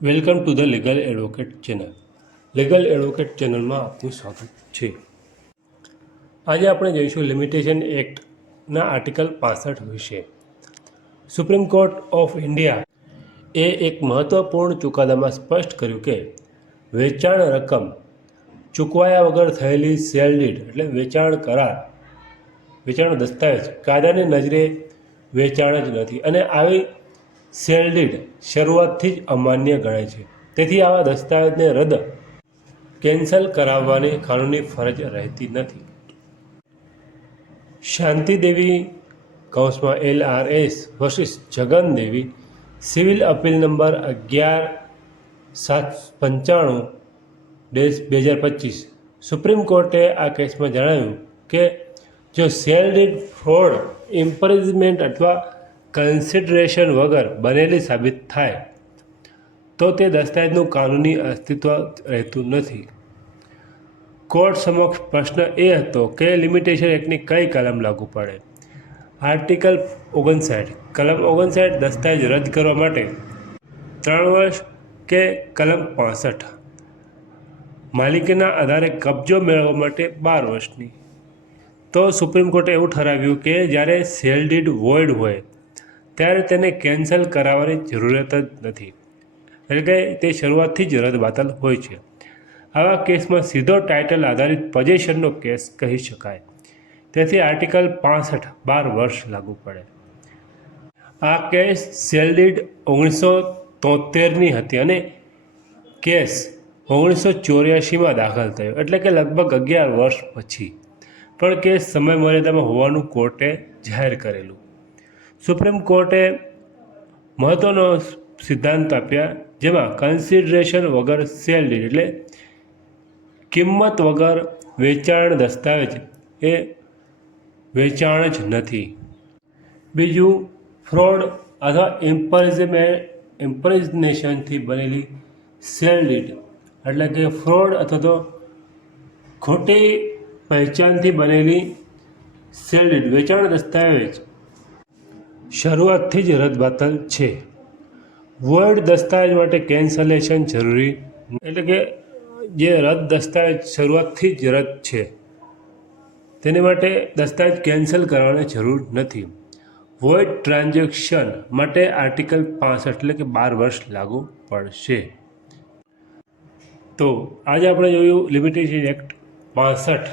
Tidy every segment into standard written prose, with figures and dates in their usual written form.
Welcome to the legal advocate channel. Legal advocate ચેનલમાં આપનું સ્વાગત છે. આજે આપણે જોઈશું લિમિટેશન એક્ટના આર્ટિકલ 65 વિશે. સુપ્રીમ કોર્ટ ઓફ ઇન્ડિયા એ એક મહત્વપૂર્ણ ચુકાદામાં સ્પષ્ટ કર્યું કે વેચાણ રકમ ચૂકવાયા વગર થયેલી સેલ ડીડ એટલે વેચાણ કરાર, વેચાણ દસ્તાવેજ કાયદાની નજરે વેચાણ જ નથી અને આવી સેલ ડીડ શરૂઆતથી જ અમાન્ય ગણાય છે. તેથી આવા દસ્તાવેજને રદ કેન્સલ કરાવવાની કાનૂની ફરજ રહેતી નથી. શાંતિદેવી LRS વર્સિસ જગન દેવી સિવિલ અપીલ નંબર 11/795/2025 સુપ્રીમ કોર્ટે આ કેસમાં જણાવ્યું કે જો સેલ ડીડ ફ્રોડ, ઇમ્પરિઝમેન્ટ અથવા કન્સિડરેશન વગર બનેલી સાબિત થાય તો તે દસ્તાવેજનું કાનૂની અસ્તિત્વ રહેતું નથી. કોર્ટ સમક્ષ પ્રશ્ન એ હતો કે લિમિટેશન એક્ટની કઈ કલમ લાગુ પડે. આર્ટિકલ 59 કલમ 59 દસ્તાવેજ રદ કરવા માટે 3 વર્ષ કે કલમ 65 માલિકીના આધારે કબજો મેળવવા માટે 12 વર્ષની. તો સુપ્રીમ કોર્ટે એવું ઠરાવ્યું કે જ્યારે સેલ ડીડ વોઇડ હોય ત્યારે તેને કેન્સલ કરાવવાની જરૂરિયાત જ નથી, એટલે કે તે શરૂઆતથી જ રદબાતલ હોય છે. આવા કેસમાં સીધો ટાઇટલ આધારિત પોઝેશનનો કેસ કહી શકાય. તેથી આર્ટિકલ 65 12 વર્ષ લાગુ પડે. આ કેસ સેલ ડીડ 1973ની હતી અને કેસ 1984માં દાખલ થયો, એટલે કે લગભગ 11 વર્ષ પછી પણ કેસ સમય મર્યાદામાં હોવાનું કોર્ટે જાહેર કરેલું. સુપ્રીમ કોર્ટે મહત્વનો સિદ્ધાંત આપ્યા જેમાં કન્સિડરેશન વગર સેલ ડીડ એટલે કિંમત વગર વેચાણ દસ્તાવેજ એ વેચાણ જ નથી. બીજું, ફ્રોડ અથવા ઇમ્પરિઝનેશનથી બનેલી સેલ ડીડ એટલે કે ફ્રોડ અથવા તો ખોટી પહેચાનથી બનેલી સેલ ડીડ વેચાણ દસ્તાવેજ શરૂઆતથી જ રદબાતલ છે. વોઇડ દસ્તાવેજ માટે કેન્સલેશન જરૂરી, એટલે કે જે રદ દસ્તાવેજ શરૂઆતથી જ રદ છે તેની માટે દસ્તાવેજ કેન્સલ કરવાની જરૂર નથી. વોઇડ ટ્રાન્ઝેક્શન માટે આર્ટિકલ 65 એટલે કે 12 વર્ષ લાગુ પડશે. તો આજે આપણે જોયું લિમિટેશન એક્ટ 65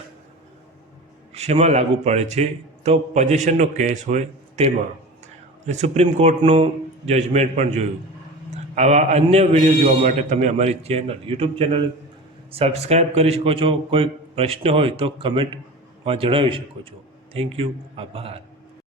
શેમાં લાગુ પડે છે, તો પોઝેશનનો કેસ હોય તેમાં, અને સુપ્રીમ કોર્ટનું જજમેન્ટ પણ જોયું. આવા અન્ય વિડીયો જોવા માટે તમે અમારી યુટ્યુબ ચેનલ સબસ્ક્રાઈબ કરી શકો છો. કોઈ પ્રશ્ન હોય તો કમેન્ટમાં જણાવી શકો છો. Thank you. આભાર.